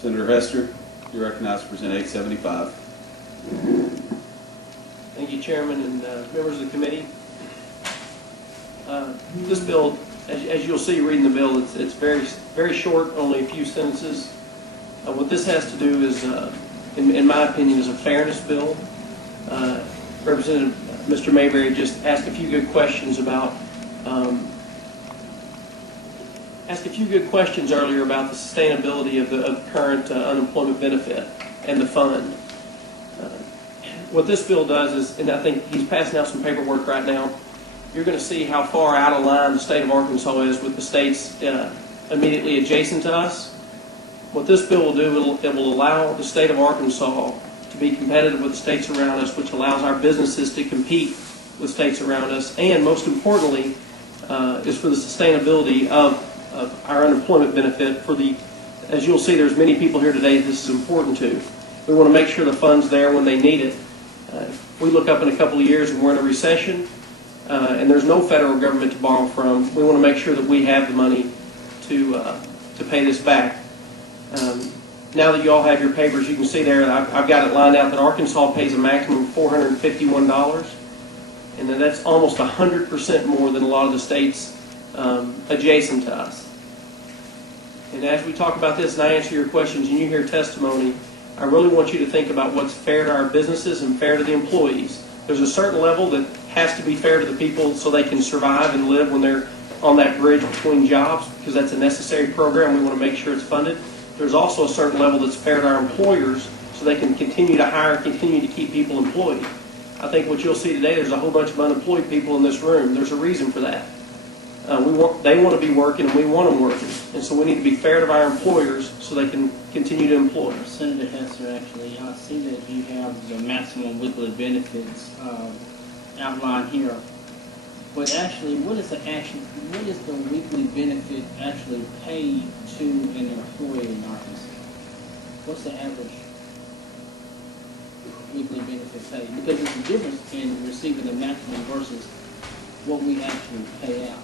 Senator Hester, you're recognized to present 875. Thank you, Chairman and members of the committee. This bill, as you'll see reading the bill, it's very short, only a few sentences. What this has to do is, in my opinion, is a fairness bill. Representative Mr. Mayberry just asked a few good questions about earlier about the sustainability of the current unemployment benefit and the fund. What this bill does is, and I think he's passing out some paperwork right now, you're going to see how far out of line the state of Arkansas is with the states immediately adjacent to us. What this bill will do, it will allow the state of Arkansas to be competitive with the states around us, which allows our businesses to compete with states around us, and most importantly, is for the sustainability of our unemployment benefit. As you'll see, there's many people here today this is important to. We want to make sure the fund's there when they need it. If we look up in a couple of years and we're in a recession, and there's no federal government to borrow from, we want to make sure that we have the money to pay this back. Now that you all have your papers, you can see there, I've got it lined out that Arkansas pays a maximum of $451, and that's almost 100% more than a lot of the states adjacent to us. And as we talk about this and I answer your questions and you hear testimony, I really want you to think about what's fair to our businesses and fair to the employees. There's a certain level that has to be fair to the people so they can survive and live when they're on that bridge between jobs, because that's a necessary program. We want to make sure it's funded. There's also a certain level that's fair to our employers so they can continue to hire, continue to keep people employed. I think what you'll see today, there's a whole bunch of unemployed people in this room. There's a reason for that. They want to be working and we want them working. And so we need to be fair to our employers so they can continue to employ. Senator Hester, actually, I see that you have the maximum weekly benefits outlined here. But actually, what is the weekly benefit actually paid to an employee in Arkansas? What's the average weekly benefit paid? Because there's a difference in receiving the maximum versus what we actually pay out.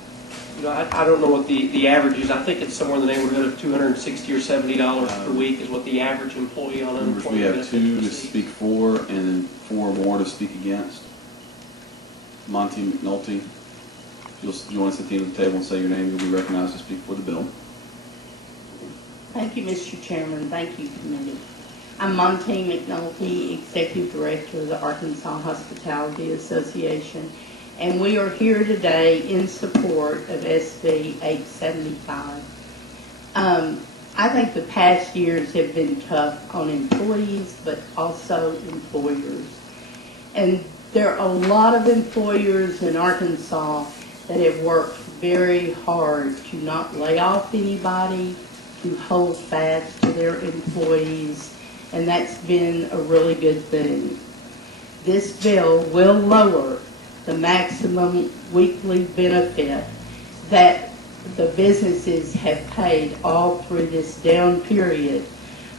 You know, I don't know what the average is. I think it's somewhere in the neighborhood of $260 or $70 per week is what the average employee on unemployment We have benefits 2 to receives. speak for and then 4 more to speak against. Monty McNulty, if you'll join us at the end of the table and say your name, you'll be recognized to speak for the bill. Thank you, Mr. Chairman. Thank you, committee. I'm Monty McNulty, Executive Director of the Arkansas Hospitality Association, and we are here today in support of SB 875. I think the past years have been tough on employees, but also employers. And there are a lot of employers in Arkansas that have worked very hard to not lay off anybody, to hold fast to their employees, and that's been a really good thing. This bill will lower the maximum weekly benefit that the businesses have paid all through this down period,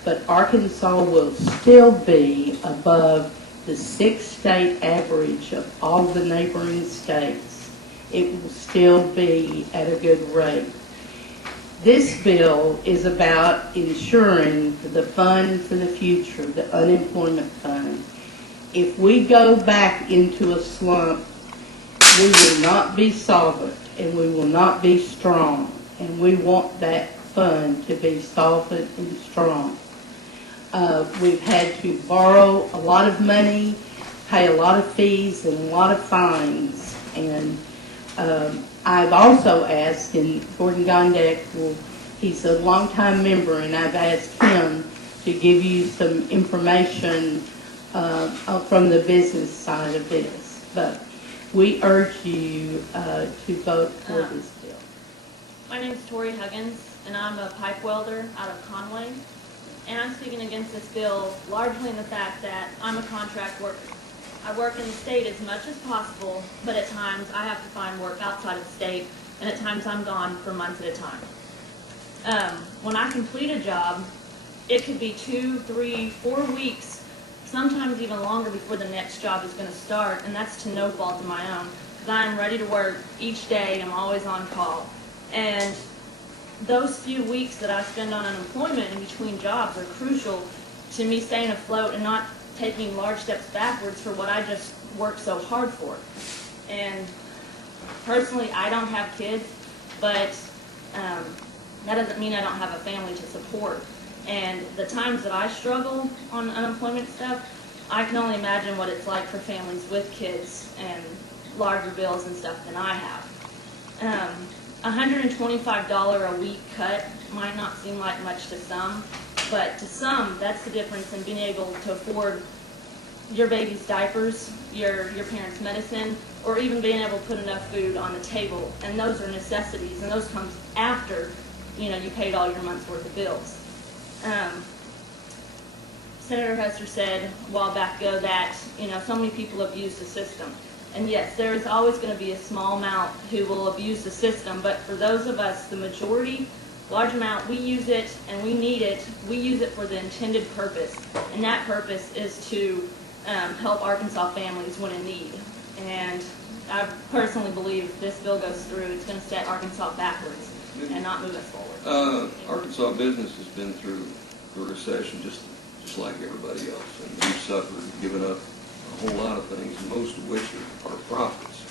but Arkansas will still be above the 6-state average of all the neighboring states. It will still be at a good rate. This bill is about ensuring the fund for the future, the unemployment fund. If we go back into a slump, we will not be solvent and we will not be strong. And we want that fund to be solvent and strong. We've had to borrow a lot of money, pay a lot of fees and a lot of fines. And I've also asked, and Gordon Gondek, he's a longtime member, and I've asked him to give you some information from the business side of this. But we urge you to vote for this bill. My name is Tori Huggins, and I'm a pipe welder out of Conway. And I'm speaking against this bill largely in the fact that I'm a contract worker. I work in the state as much as possible, but at times I have to find work outside of the state, and at times I'm gone for months at a time. When I complete a job, it could be 2, 3, 4 weeks, sometimes even longer before the next job is going to start, and that's to no fault of my own, because I am ready to work each day. I'm always on call. And those few weeks that I spend on unemployment in between jobs are crucial to me staying afloat and not taking large steps backwards for what I just worked so hard for. And personally, I don't have kids, but that doesn't mean I don't have a family to support. And the times that I struggle on unemployment stuff, I can only imagine what it's like for families with kids and larger bills and stuff than I have. $125 a week cut might not seem like much to some, but to some, that's the difference in being able to afford your baby's diapers, your parents' medicine, or even being able to put enough food on the table. And those are necessities, and those comes after, you paid all your month's worth of bills. Senator Hester said a while back ago that, so many people abuse the system. And yes, there is always going to be a small amount who will abuse the system, but for those of us, the majority, large amount, we use it and we need it. We use it for the intended purpose, and that purpose is to help Arkansas families when in need. And I personally believe if this bill goes through, it's going to set Arkansas backwards and not move us forward. Arkansas business has been through the recession just like everybody else, and we've suffered, given up a whole lot of things, most of which are profits.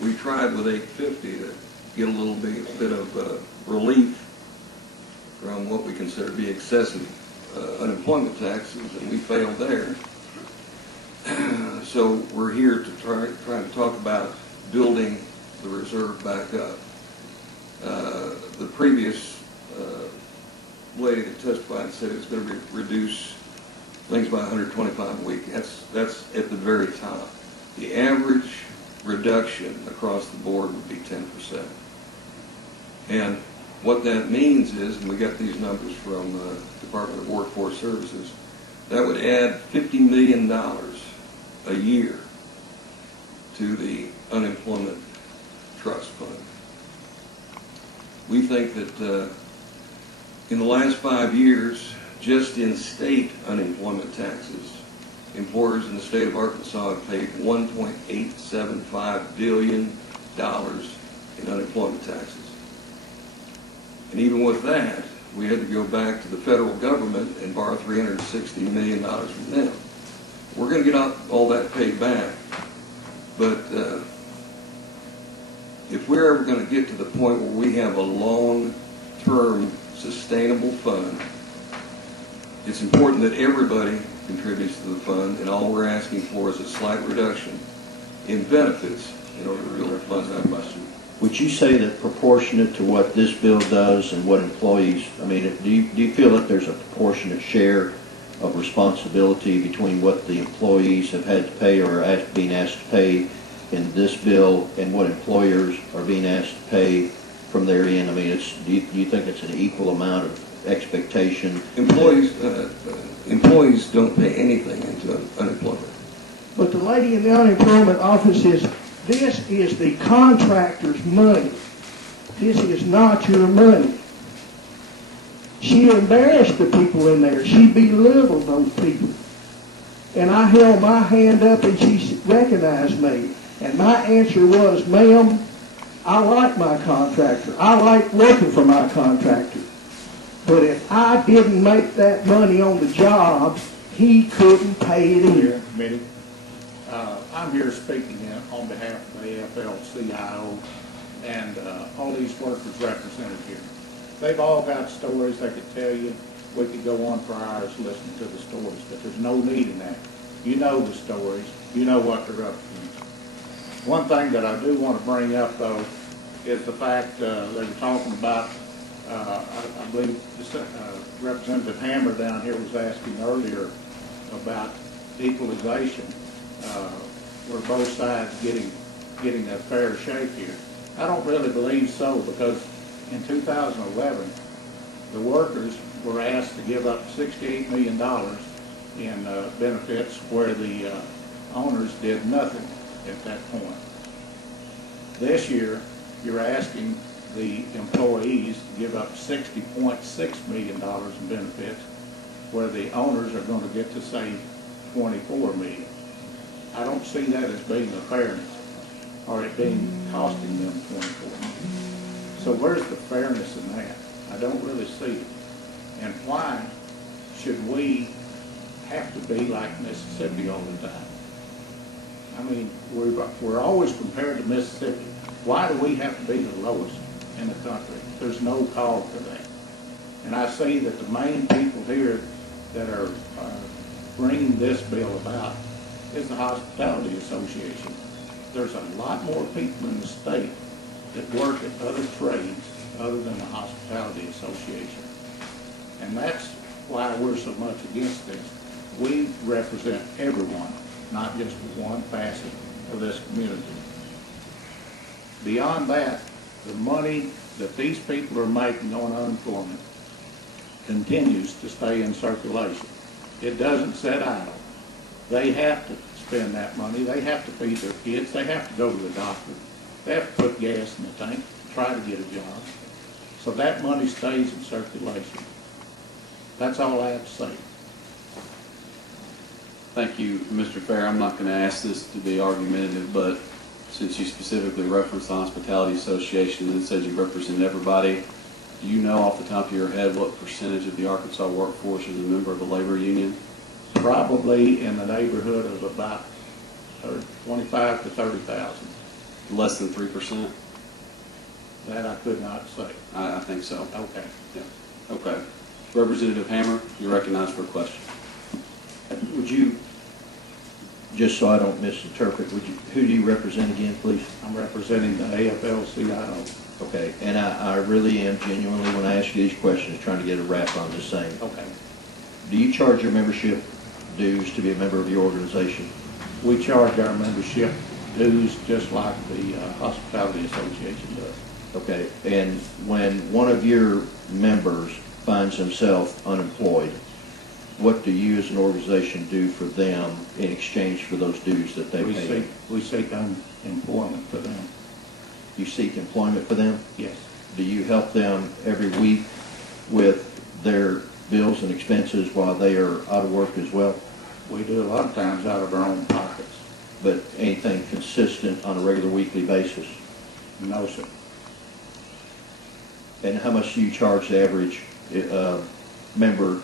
We tried with 850 to get a little bit of relief from what we consider to be excessive unemployment taxes, and we failed there. So we're here to try to talk about building the reserve back up. The previous lady that testified said it's going to reduce things by 125 a week. That's at the very top. The average reduction across the board would be 10%. And what that means is, and we got these numbers from the Department of Workforce Services, that would add $50 million a year to the unemployment trust fund. We think that in the last 5 years, just in state unemployment taxes, employers in the state of Arkansas have paid $1.875 billion in unemployment taxes. And even with that, we had to go back to the federal government and borrow $360 million from them. We're going to get all that paid back, but if we're ever going to get to the point where we have a long-term sustainable fund, it's important that everybody contributes to the fund, and all we're asking for is a slight reduction in benefits in order to build the fund that much. Would you say that proportionate to what this bill does and what employees, do you feel that there's a proportionate share of responsibility between what the employees have had to pay or are being asked to pay in this bill and what employers are being asked to pay from their end? Do you think it's an equal amount of expectation? Employees don't pay anything into unemployment. But the lady in the unemployment office says, this is the contractor's money. This is not your money. She embarrassed the people in there. She belittled those people. And I held my hand up and she recognized me. And my answer was, ma'am, I like my contractor. I like working for my contractor. But if I didn't make that money on the job, he couldn't pay it in. Committee. I'm here speaking on behalf of the afl-cio and all these workers represented here. They've all got stories they could tell you. We could go on for hours listening to the stories, but there's no need in that. You know the stories. You know what they're up against. One thing that I do want to bring up, though, is the fact they were talking about, I believe Representative Hammer down here was asking earlier about equalization, where both sides getting a fair shake here. I don't really believe so, because in 2011, the workers were asked to give up $68 million in benefits, where the owners did nothing at that point. This year, you're asking the employees to give up $60.6 million in benefits, where the owners are going to get to save $24 million. I don't see that as being a fairness, or it being costing them $24 million. So where's the fairness in that? I don't really see it. And why should we have to be like Mississippi all the time? I mean, we're always compared to Mississippi. Why do we have to be the lowest in the country? There's no call for that. And I see that the main people here that are bringing this bill about is the Hospitality Association. There's a lot more people in the state that work at other trades other than the Hospitality Association. And that's why we're so much against this. We represent everyone, not just one facet of this community. Beyond that, the money that these people are making on unemployment continues to stay in circulation. It doesn't sit idle. They have to spend that money. They have to feed their kids. They have to go to the doctor. They have to put gas in the tank, try to get a job. So that money stays in circulation. That's all I have to say. Thank you, Mr. Fair. I'm not going to ask this to be argumentative, but since you specifically referenced the Hospitality Association and it said you represent everybody, do you know off the top of your head what percentage of the Arkansas workforce is a member of a labor union? Probably in the neighborhood of about 25 to 30,000. Less than 3%? That I could not say. I think so. Okay. Yeah. Okay. Representative Hammer, you're recognized for a question. Would you, just so I don't misinterpret, who do you represent again, please? I'm representing the afl-cio. Okay, and I really am genuinely, when I ask you these questions, trying to get a wrap on this same. Okay. Do you charge your membership dues to be a member of your organization? We charge our membership dues just like the Hospitality Association does. Okay, and when one of your members finds himself unemployed, what do you as an organization do for them in exchange for those dues that they pay? We seek employment for them. You seek employment for them? Yes. Do you help them every week with their bills and expenses while they are out of work as well? We do a lot of times out of our own pockets. But anything consistent on a regular weekly basis? No, sir. And how much do you charge the average member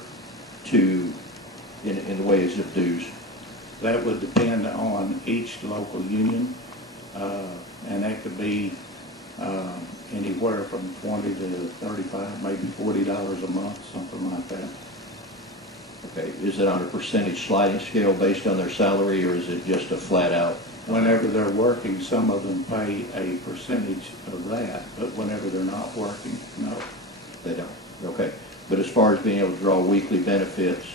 in the ways of dues? That would depend on each local union, and that could be anywhere from $20 to $35, maybe $40 a month, something like that. Okay, is it on a percentage sliding scale based on their salary, or is it just a flat out? Whenever they're working, some of them pay a percentage of that, but whenever they're not working, no. They don't. Okay. But as far as being able to draw weekly benefits,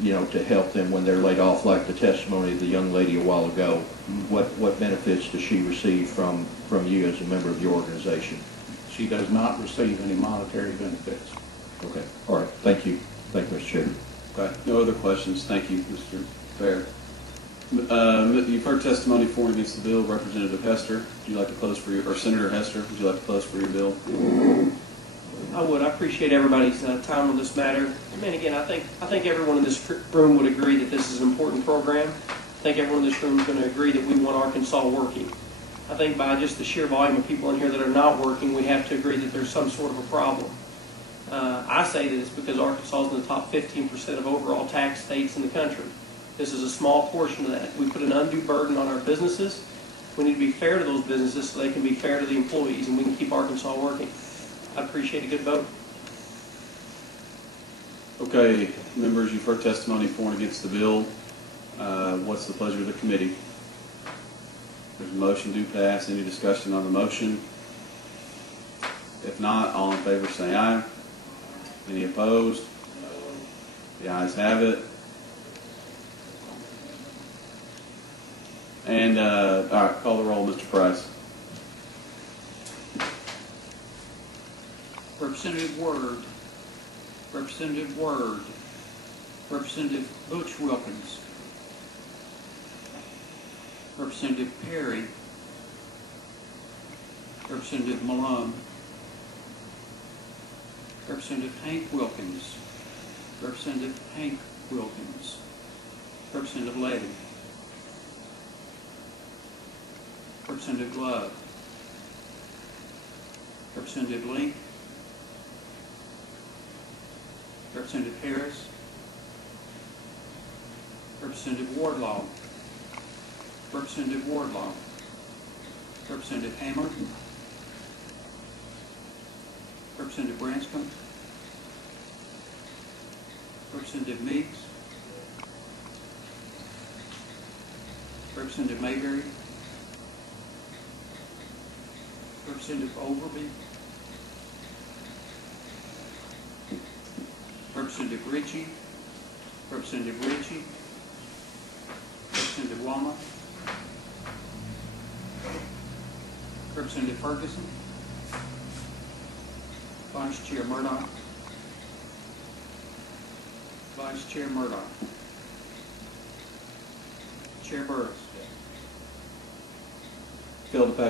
you know, to help them when they're laid off, like the testimony of the young lady a while ago, what benefits does she receive from you as a member of your organization? She does not receive any monetary benefits. Okay. All right. Thank you. Thank you, Mr. Chair. Okay. No other questions. Thank you, Mr. Fair. You've heard testimony for and against the bill. Representative Hester, would you like to close for your, or Senator Hester, would you like to close for your bill? I would. I appreciate everybody's time on this matter. And again, I think everyone in this room would agree that this is an important program. I think everyone in this room is going to agree that we want Arkansas working. I think by just the sheer volume of people in here that are not working, we have to agree that there's some sort of a problem. I say that it's because Arkansas is in the top 15% of overall tax states in the country. This is a small portion of that. We put an undue burden on our businesses. We need to be fair to those businesses so they can be fair to the employees, and we can keep Arkansas working. I appreciate a good vote. Okay, members, you've heard testimony for and against the bill. What's the pleasure of the committee? There's a motion to pass. Any discussion on the motion? If not, all in favor say aye. Any opposed? The ayes have it. And, all right, call the roll, Mr. Price. Representative Word, Representative Word, Representative Butch Wilkins, Representative Perry, Representative Malone, Representative Hank Wilkins, Representative Hank Wilkins, Representative Levy, Representative Love, Representative Link, Representative Harris, Representative Wardlaw, Representative Wardlaw, Representative Hammer, Representative Branscombe, Representative Meeks, Representative Mayberry, Representative Overby, Representative Ritchie, Representative Ritchie, Representative Wama, Representative Ferguson, Vice Chair Murdoch, Vice Chair Murdoch, Chair Burris. Failed to pass